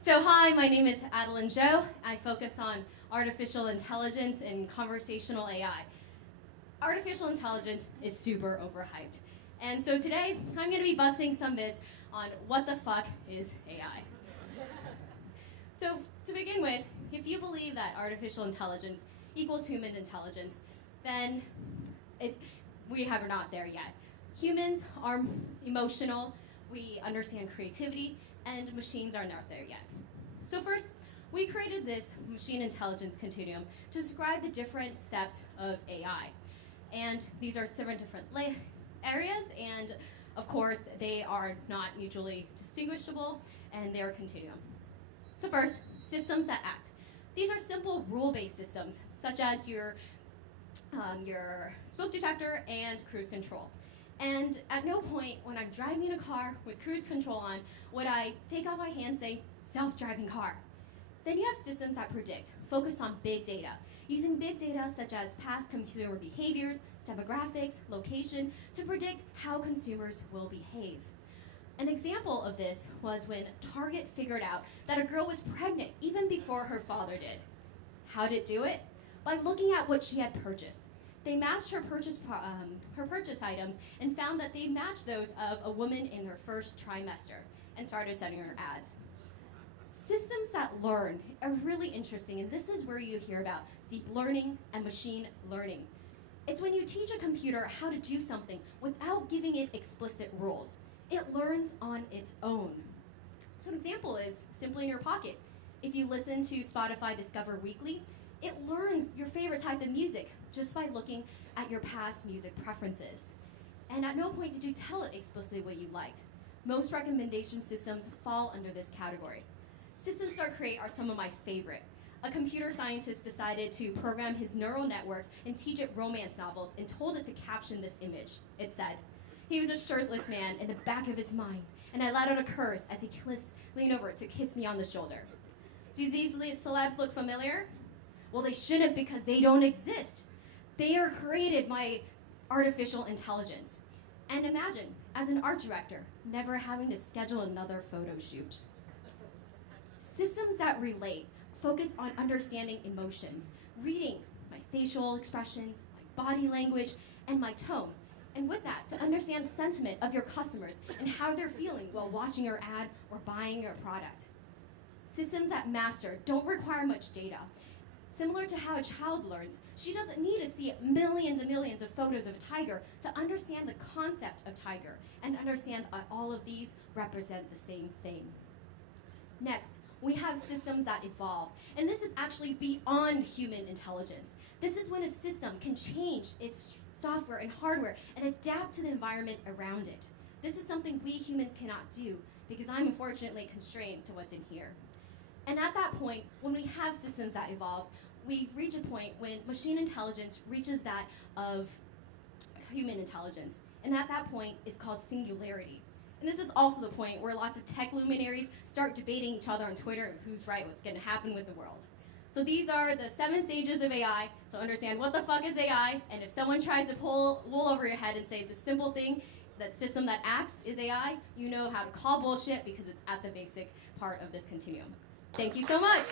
So hi, my name is Adelyn Zhou. I focus on artificial intelligence and conversational AI. Artificial intelligence is super overhyped. And so today, I'm going to be busting some myths on what the fuck is AI. So to begin with, if you believe that artificial intelligence equals human intelligence, then we are not there yet. Humans are emotional, we understand creativity, and machines are not there yet. So first, we created this machine intelligence continuum to describe the different steps of AI. And these are 7 different areas, and of course, they are not mutually distinguishable, and they're a continuum. So first, systems that act. These are simple rule-based systems, such as your smoke detector and cruise control. And at no point when I'm driving in a car with cruise control on would I take off my hand and say, self-driving car. Then you have systems that predict, focused on big data, using big data such as past consumer behaviors, demographics, location, to predict how consumers will behave. An example of this was when Target figured out that a girl was pregnant even before her father did. How did it do it? By looking at what she had purchased. They matched her purchase items and found that they matched those of a woman in her first trimester and started sending her ads. Systems that learn are really interesting, and this is where you hear about deep learning and machine learning. It's when you teach a computer how to do something without giving it explicit rules. It learns on its own. So an example is simply in your pocket. If you listen to Spotify Discover Weekly, it learns your favorite type of music just by looking at your past music preferences. And at no point did you tell it explicitly what you liked. Most recommendation systems fall under this category. Systems that create are some of my favorite. A computer scientist decided to program his neural network and teach it romance novels and told it to caption this image. It said, "He was a shirtless man in the back of his mind, and I let out a curse as he leaned over to kiss me on the shoulder." Do these celebs look familiar? Well, they shouldn't, because they don't exist. They are created by artificial intelligence. And imagine, as an art director, never having to schedule another photo shoot. Systems that relate focus on understanding emotions, reading my facial expressions, my body language, and my tone. And with that, to understand sentiment of your customers and how they're feeling while watching your ad or buying your product. Systems that master don't require much data. Similar to how a child learns, she doesn't need to see millions and millions of photos of a tiger to understand the concept of tiger and understand that all of these represent the same thing. Next, we have systems that evolve, and this is actually beyond human intelligence. This is when a system can change its software and hardware and adapt to the environment around it. This is something we humans cannot do because I'm unfortunately constrained to what's in here. And at that point, when we have systems that evolve, we reach a point when machine intelligence reaches that of human intelligence. And at that point, it's called singularity. And this is also the point where lots of tech luminaries start debating each other on Twitter who's right, what's going to happen with the world. So these are the 7 stages of AI. So understand what the fuck is AI, and if someone tries to pull wool over your head and say the simple thing, that system that acts is AI, you know how to call bullshit because it's at the basic part of this continuum. Thank you so much.